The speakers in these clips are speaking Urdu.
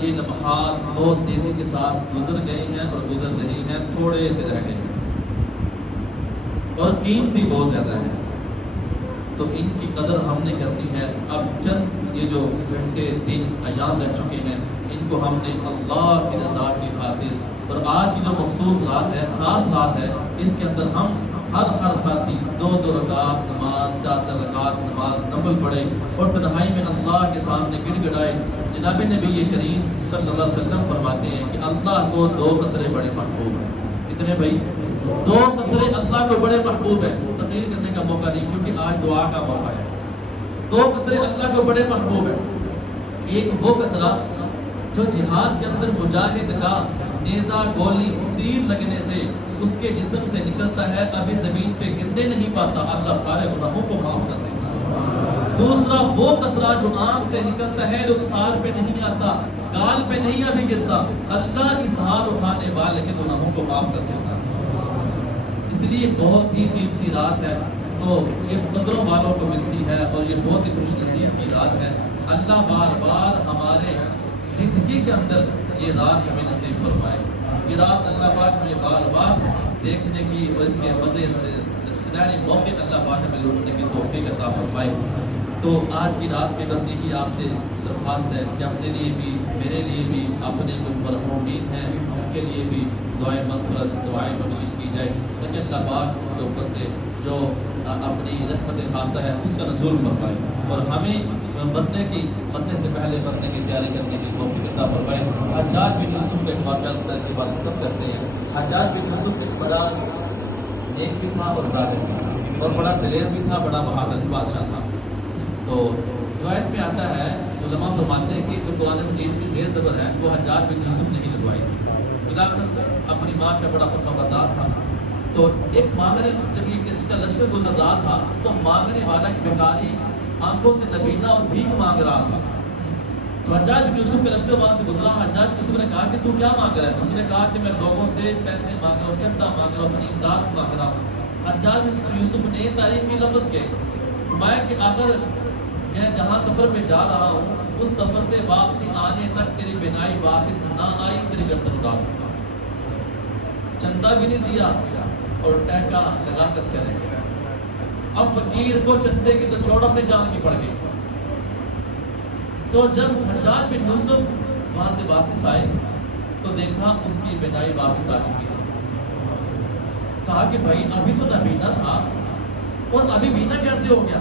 یہ لمحات بہت تیزی کے ساتھ گزر گئے ہیں اور گزر رہی ہیں، تھوڑے سے رہ گئے ہیں اور قیمتی بہت زیادہ ہے، تو ان کی قدر ہم نے کرنی ہے۔ اب چند یہ جو گھنٹے دن ایام رہ چکے ہیں، ان کو ہم نے اللہ کی رضا کی خاطر، اور آج کی جو مخصوص رات ہے، خاص رات ہے، اس کے اندر ہم ہر ساتھی 2 رکعت نماز، 4 رکعت نماز نفل پڑھے اور تنہائی میں اللہ کے سامنے گڑ گڑائے۔ جناب نبی کریم صلی اللہ علیہ وسلم فرماتے ہیں کہ اللہ کو 2 قطرے بڑے محبوب ہیں۔ اتنے بھائی 2 قطرے اللہ کو بڑے محبوب ہیں۔ تقریر کرنے کا موقع نہیں کیونکہ آج دعا کا موقع ہے۔ 2 قطرے اللہ کو بڑے محبوب ہیں۔ ایک وہ قطرہ جو جہاد کے اندر مجاہد کا نیزہ، گولی، تیر لگنے سے اس کے جسم سے نکلتا ہے، ابھی زمین پہ گرنے نہیں پاتا، اللہ سارے گناہوں کو معاف کر دیتا ہے۔ دوسرا وہ قطرہ جو آنکھ سے نکلتا ہے، رخسار پہ نہیں آتا، گال پہ نہیں ابھی گرتا، اللہ اظہار اٹھانے والے کے گناہوں کو معاف کر دیتا ہے۔ اس لیے بہت ہی قیمتی رات ہے، تو یہ قدروں والوں کو ملتی ہے اور یہ بہت ہی خوش نصیب کی رات ہے۔ اللہ بار بار ہمارے زندگی کے اندر یہ رات ہمیں نصیب فرمائے۔ یہ رات اللہ پاک ہمیں بار بار دیکھنے کی اور اس کے مزے سنہرے موقع اللہ پاک ہمیں لوٹنے کی توفیق عطا فرمائے۔ تو آج کی رات میں بس یہی آپ سے درخواست ہے کہ اپنے لیے بھی، میرے لیے بھی، اپنے جو مرحومین ہیں ان کے لیے بھی دعائیں مغفرت، دعائیں بخشش کی جائے، تاکہ اللہ پاک کے اوپر سے جو اپنی رحمت خاصہ ہے اس کا نزول فرمائے اور ہمیں مرنے سے پہلے مرنے کی تیاری کرنے کی توفیق عطا فرمائے۔ حجاج بن یوسف کا ایک واقعہ اس طرح کی بات ختم کرتے ہیں۔ حجاج بن یوسف ایک بڑا نیک بھی تھا اور ظالم بھی تھا اور بڑا دلیر بھی تھا، بڑا بہادر بادشاہ تھا۔ تو روایت میں آتا ہے، علماء فرماتے ہیں کہ جو قرآن مجید کی زیر زبر ہے وہ حجاج بن یوسف نے ہی لگوائی تھی۔ بلاخر اپنی ماں کا بڑا فرمانبردار تھا، تو ایک مانگنے، جب یہ کس کا لشکر گزر رہا تھا تو مانگنے والا بھکاری آنکھوں سے نبینا اور بھیک مانگ رہا تھا۔ تو حجاج بن یوسف کا لشکر وہاں سے گزرا۔ حجاج بن یوسف نے کہا کہ تو کیا مانگ رہا ہے؟ اس نے کہا کہ میں لوگوں سے پیسے مانگ رہا ہوں، چندہ مانگ رہا ہوں، اپنی امداد مانگ رہا ہوں۔ حجاج بن یوسف نے تاریخی لفظ کے فرمایا کہ اگر میں جہاں سفر پہ جا رہا ہوں اس سفر سے واپسی آنے تک تیری بینائی واپس نہ آئی، تیری گردن اڑا دوں گا۔ چندہ بھی نہیں دیا اور ٹہکا لگا کر چلے گئے۔ اب فقیر کو چندے کی تو چھوڑ، اپنی جان کی پڑ گئی۔ تو جب حجاج بن یوسف وہاں سے واپس آئے تو دیکھا اس کی بینائی واپس آ چکی تھی۔ کہا کہ بھائی ابھی تو نبینا تھا اور ابھی بینا کیسے ہو گیا،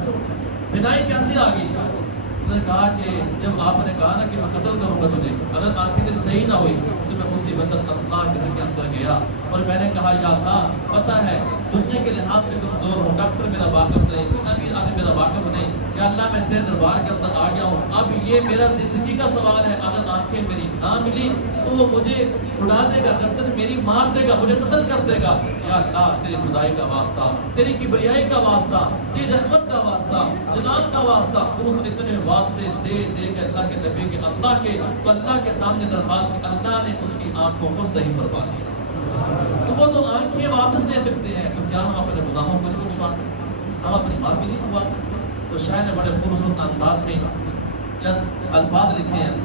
بینائی کیسے آ گئی؟ انہوں نے کہا کہ جب آپ نے کہا نا کہ میں قتل کروں گا تجھے، اگر آنکھیں تیری صحیح نہ ہوئی تو میں اسی وقت اللہ کے گھر کے اندر گیا اور میں نے کہا یا اللہ پتہ ہے دنیا کے لحاظ سے کمزور ہوں، ڈاکٹر میرا واقف نہیں، امیر آدمی میرا واقف نہیں، یا اللہ میں تیرے دربار کے اندر آ گیا ہوں، اب یہ میرا زندگی کا سوال ہے، اگر آنکھیں میری نہ ملی تو وہ مجھے اڑا دے گا، گردن میری مار دے گا، مجھے قتل کر دے گا۔ یا اللہ تیری خدائی کا واسطہ، تیری کبریائی کا واسطہ، تیری رحمت کا واسطہ، جلال کا واسطہ، اس نے اتنے واسطے دے دے کے اللہ کے نبی کے تو اللہ کے سامنے درخواست کی، اللہ نے اس کی آنکھوں کو صحیح فرما دیا۔ تو وہ تو آنکھیں واپس لے سکتے ہیں، تو کیا ہم اپنے گناہوں کو نہیں بخشوا سکتے؟ ہم اپنی معافی نہیں منگوا سکتے؟ تو شاید نے بڑے خوبصورت انداز میں چند الفاظ لکھے ہیں۔